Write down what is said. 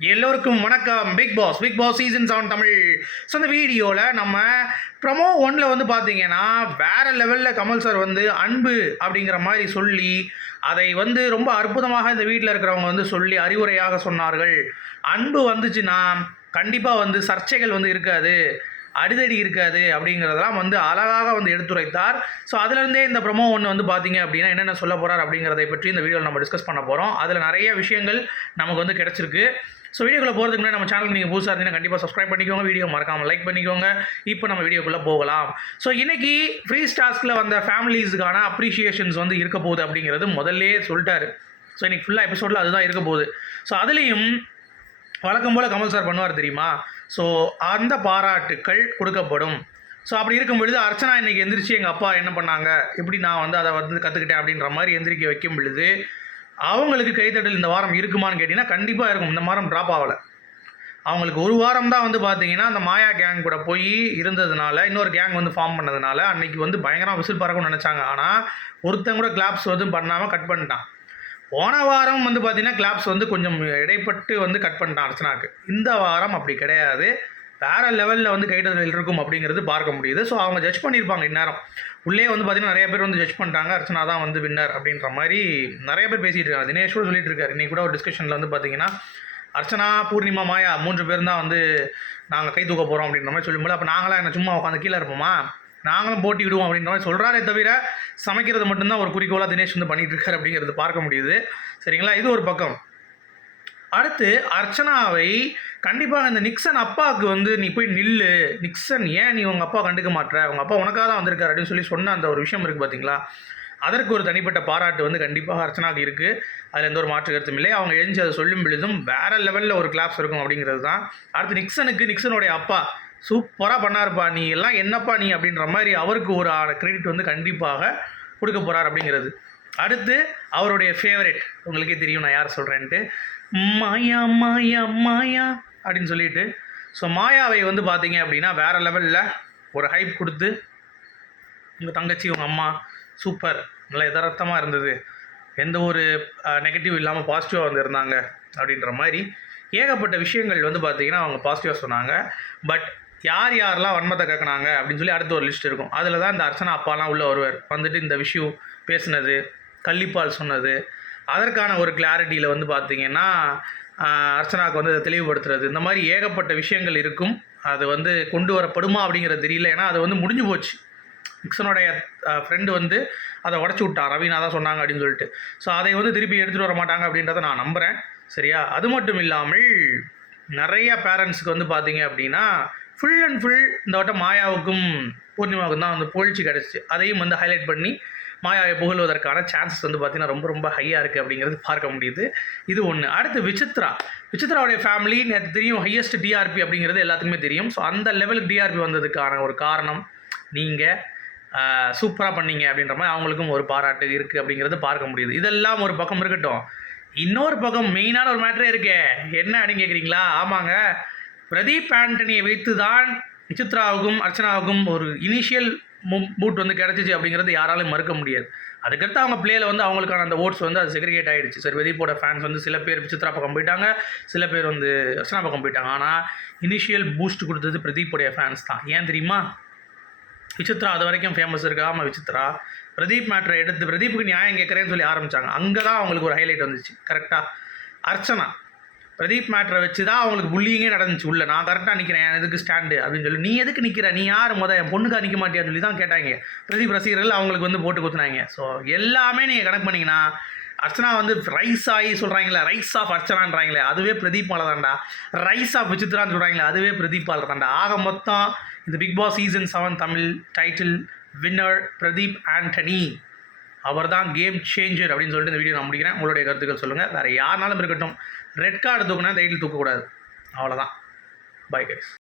எல்லோருக்கும் வணக்கம். Bigg Boss Bigg Boss season seven Tamil. So இந்த வீடியோவில் நம்ம ப்ரமோ ஒன்னில் வந்து பார்த்தீங்கன்னா வேறு லெவலில் கமல் சார் வந்து அன்பு அப்படிங்கிற மாதிரி சொல்லி அதை வந்து ரொம்ப அற்புதமாக இந்த வீட்டில் இருக்கிறவங்க வந்து சொல்லி அறிவுரையாக சொன்னார்கள். அன்பு வந்துச்சுன்னா கண்டிப்பாக வந்து சர்ச்சைகள் வந்து இருக்காது. அடிதடி இருக்காது அப்படிங்கிறதெல்லாம் வந்து அழகாக வந்து எடுத்துரைத்தார். ஸோ அதுலேருந்தே இந்த ப்ரொமோ ஒன்று வந்து பார்த்தீங்க அப்படின்னா என்னென்ன சொல்ல போகிறார் அப்படிங்கிறதை பற்றி இந்த வீடியோவில் நம்ம டிஸ்கஸ் பண்ண போகிறோம் அதில் நிறைய விஷயங்கள் நமக்கு வந்து கிடச்சிருக்கு. ஸோ வீடியோக்குள்ளே போகிறதுக்கு முன்னாடி நம்ம சேனலுக்கு நீங்கள் புதுசாக இருந்தீங்கன்னா கண்டிப்பாக சப்ஸ்கிரைப் பண்ணிக்கோங்க. வீடியோ மறக்காமல் லைக் பண்ணிக்கோங்க. இப்போ நம்ம வீடியோக்குள்ளே போகலாம். ஸோ இன்றைக்கி ஃப்ரீ ஸ்டாஸ்கில் வந்த ஃபேமிலிஸுக்கான அப்ரிஷியேஷன்ஸ் வந்து இருக்க போகுது அப்படிங்கிறது முதல்லே சொல்லிட்டாரு. ஸோ இன்றைக்கி ஃபுல்லாக எபிசோடில் அதுதான் இருக்க போகுது. ஸோ அதுலேயும் வழக்கம் போல் கமல் சார் பண்ணுவார் தெரியுமா? ஸோ அந்த பாராட்டுக்கள் கொடுக்கப்படும். ஸோ அப்படி இருக்கும் பொழுது அர்ச்சனா இன்னைக்கு எந்திரிச்சு எங்கள் அப்பா என்ன பண்ணாங்க? எப்படி நான் வந்து அதை வந்து கற்றுக்கிட்டேன் அப்படின்ற மாதிரி எந்திரிக்க வைக்கும் பொழுது அவங்களுக்கு கைத்தட்டல் இந்த வாரம் இருக்குமான்னு கேட்டிங்கன்னா கண்டிப்பாக இருக்கும். இந்த வாரம் ட்ராப் ஆகலை. அவங்களுக்கு ஒரு வாரம் தான் வந்து பார்த்தீங்கன்னா அந்த மாயா கேங் கூட போய் இருந்ததுனால இன்னொரு கேங் வந்து ஃபார்ம் பண்ணதுனால அன்னைக்கு வந்து பயங்கரமாக விசில் பறக்கும்னு நினச்சாங்க. ஆனால் ஒருத்தன் கூட கிளாப்ஸ் வந்து பண்ணாமல் கட் பண்ணிட்டான். போன வாரம் வந்து பார்த்தீங்கன்னா கிளாப்ஸ் வந்து கொஞ்சம் இடைப்பட்டு வந்து கட் பண்ணிட்டான் அர்ச்சனாக்கு. இந்த வாரம் அப்படி கிடையாது. வேற லெவலில் வந்து கைடல் இருக்கும் அப்படிங்கிறது பார்க்க முடியுது. ஸோ அவங்க ஜட்ஜ் பண்ணியிருப்பாங்க இந்நேரம். உள்ளே வந்து பார்த்தீங்கன்னா நிறைய பேர் வந்து ஜட்ஜ் பண்ணிட்டாங்க. அர்ச்சனா தான் வந்து வின்னர் அப்படின்ற மாதிரி நிறைய பேர் பேசிகிட்டு இருக்காங்க. தினேஷ் கூட சொல்லிட்டு இருக்காரு. நீ கூட ஒரு டிஸ்கஷனில் வந்து பார்த்தீங்கன்னா அர்ச்சனா பூர்ணிமா மாயா மூன்று பேர் தான் வந்து நாங்கள் கை தூக்க போகிறோம் அப்படின்ற மாதிரி சொல்லும்போது அப்போ நாங்களாம் என்ன சும்மா உட்காந்து கீழே இருப்போமா? நாங்களும் போட்டிவிடுவோம் அப்படின்ற மாதிரி சொல்கிறாரே தவிர சமைக்கிறது மட்டும்தான் ஒரு குறிக்கோளாக தினேஷ் வந்து பண்ணிகிட்டு இருக்காரு அப்படிங்கிறது பார்க்க முடியுது. சரிங்களா? இது ஒரு பக்கம். அடுத்து அர்ச்சனாவை கண்டிப்பாக இந்த நிக்சன் அப்பாவுக்கு வந்து நீ போய் நில்லு. நிக்சன் ஏன் நீ உங்கள் அப்பா கண்டுக்க மாட்டுற உங்கள் அப்பா உனக்காக தான் வந்திருக்காரு அப்படின்னு சொல்லி சொன்ன அந்த ஒரு விஷயம் இருக்குது பார்த்தீங்களா அதற்கு ஒரு தனிப்பட்ட பாராட்டு வந்து கண்டிப்பாக அர்ச்சனாவுக்கு இருக்குது அதில் எந்த ஒரு மாற்று கருத்தும் இல்லை. அவங்க எழுந்து அதை சொல்லும் பொழுதும் வேற லெவலில் ஒரு கிளாப்ஸ் இருக்கும் அப்படிங்கிறது தான். அடுத்து நிக்சனுக்கு நிக்சனுடைய அப்பா சூப்பராக பண்ணாருப்பா. நீ எல்லாம் என்னப்பா நீ அப்படின்ற மாதிரி அவருக்கு ஒரு கிரெடிட் வந்து கண்டிப்பாக கொடுக்க போகிறார் அப்படிங்கிறது. அடுத்து அவருடைய ஃபேவரெட் உங்களுக்கே தெரியும் நான் யார் சொல்கிறேன்ட்டு மாயா மாயா மாயா அப்படின்னு சொல்லிட்டு. ஸோ மாயாவை வந்து பார்த்தீங்க அப்படின்னா வேறு லெவலில் ஒரு ஹைப் கொடுத்து உங்கள் தங்கச்சி உங்கள் அம்மா சூப்பர் நல்லா எதார்த்தமாக இருந்தது. எந்த ஒரு நெகட்டிவ் இல்லாமல் பாசிட்டிவாக வந்து இருந்தாங்க அப்படின்ற மாதிரி ஏகப்பட்ட விஷயங்கள் வந்து பார்த்தீங்கன்னா அவங்க பாசிட்டிவாக சொன்னாங்க. பட் யார் யாரெல்லாம் வன்மத்தை கேட்குனாங்க அப்படின்னு சொல்லி அடுத்து ஒரு லிஸ்ட் இருக்கும். அதில் தான் இந்த அர்ச்சனா அப்பாலாம் உள்ளே வருவார். வந்துட்டு இந்த விஷயம் பேசுனது கள்ளிப்பால் சொன்னது அதற்கான ஒரு கிளாரிட்டியில் வந்து பார்த்தீங்கன்னா அர்ச்சனாவுக்கு வந்து அதை தெளிவுபடுத்துறது. இந்த மாதிரி ஏகப்பட்ட விஷயங்கள் இருக்கும். அது வந்து கொண்டு வரப்படுமா அப்படிங்கிறது தெரியல. ஏன்னா அது வந்து முடிஞ்சு போச்சு. நிக்சனுடைய ஃப்ரெண்டு வந்து அதை உடச்சி விட்டான் ரவீனா தான் சொன்னாங்க அப்படின்னு சொல்லிட்டு. ஸோ அதை வந்து திருப்பி எடுத்துகிட்டு வர மாட்டாங்க அப்படின்றத நான் நம்புகிறேன் சரியா? அது மட்டும் இல்லாமல் நிறைய பேரண்ட்ஸுக்கு வந்து பார்த்தீங்க அப்படின்னா ஃபுல் அண்ட் ஃபுல் இந்த வட்டம் மாயாவுக்கும் பூர்ணிமாவுக்கும் தான் வந்து புகழ்ச்சி கிடச்சிச்சு. அதையும் வந்து ஹைலைட் பண்ணி மாயாவை புகழ்வதற்கான சான்சஸ் வந்து பார்த்திங்கன்னா ரொம்ப ரொம்ப ஹையாக இருக்குது அப்படிங்கிறது பார்க்க முடியுது. இது ஒன்று அடுத்து விசித்ரா. விசித்ராவுடைய ஃபேமிலி நேற்று தெரியும் ஹையஸ்ட் டிஆர்பி அப்படிங்கிறது எல்லாத்துக்குமே தெரியும். ஸோ அந்த லெவலுக்கு டிஆர்பி வந்ததுக்கான ஒரு காரணம் நீங்கள் சூப்பராக பண்ணீங்க அப்படின்ற மாதிரி அவங்களுக்கும் ஒரு பாராட்டு இருக்குது அப்படிங்கிறது பார்க்க முடியுது. இதெல்லாம் ஒரு பக்கம் இருக்கட்டும். இன்னொரு பக்கம் மெயினான ஒரு மேட்ரே இருக்கே. என்ன அப்படின்னு கேட்குறீங்களா ஆமாங்க. பிரதீப் ஆண்டனியை வைத்து தான் விசித்ராவுக்கும் அர்ச்சனாவுக்கும் ஒரு இனிஷியல் பூட் வந்து கிடச்சிச்சு அப்படிங்கிறது யாராலும் மறுக்க முடியாது. அதுக்கடுத்து அவங்க பிளேயில் வந்து அவங்களுக்கான அந்த ஓட்ஸ் வந்து அது செக்ரிகேட் ஆகிடுச்சு சரி பிரதீப்போட ஃபேன்ஸ் வந்து சில பேர் விசித்ரா பக்கம் போயிட்டாங்க சில பேர் வந்து அர்ச்சனா பக்கம் போயிட்டாங்க. ஆனால் இனிஷியல் பூஸ்ட் கொடுத்தது பிரதீப்போடைய ஃபேன்ஸ் தான். ஏன் தெரியுமா? விசித்ரா அது வரைக்கும் ஃபேமஸ் இருக்கா ஆமாம் விசித்ரா பிரதீப் மேட்ரை எடுத்து பிரதீப்புக்கு நியாயம் கேட்குறேன்னு சொல்லி ஆரம்பித்தாங்க அங்கே தான் அவங்களுக்கு ஒரு ஹைலைட் வந்துச்சு. கரெக்டாக அர்ச்சனா. பிரதீப் மேட்ரை வச்சு தான் அவங்களுக்கு புள்ளிங்கே நடந்துச்சு. உள்ள நான் கரெக்டாக நிற்கிறேன் எதுக்கு ஸ்டாண்டு அப்படின்னு சொல்லி நீ எதுக்கு நிற்கிற நீ யார் முத? என் பொண்ணுக்கா நிற்க மாட்டியான்னு சொல்லி தான் கேட்டாங்க. பிரதீப் ரசிகர்கள் அவங்களுக்கு வந்து போட்டு குத்துனாங்க. ஸோ எல்லாமே நீங்கள் கணக்கு பண்ணிங்கன்னா அர்ச்சனா வந்து ரைஸ் ஆகி சொல்கிறாங்களே ரைஸ் ஆஃப் அர்ச்சனான்றாங்களே அதுவே பிரதீப் மேலே தான்டா ரைஸ் ஆஃப் விசித்ரான்னு சொல்கிறாங்களே அதுவே பிரதீப் மேலே தான்டா ஆக மொத்தம் இந்த Bigg Boss season seven Tamil title winner Pradeep Antony. அவர் தான் கேம் சேஞ்சர் அப்படின்னு சொல்லிட்டு இந்த வீடியோ நான் முடிக்கிறேன். உங்களுடைய கருத்துக்கள் சொல்லுங்கள் வேறு யாருனாலும் இருக்கட்டும். ரெட் கார்டு தூக்குனா டைட்டில் தூக்கக்கூடாது. அவ்வளோதான் பை கைஸ்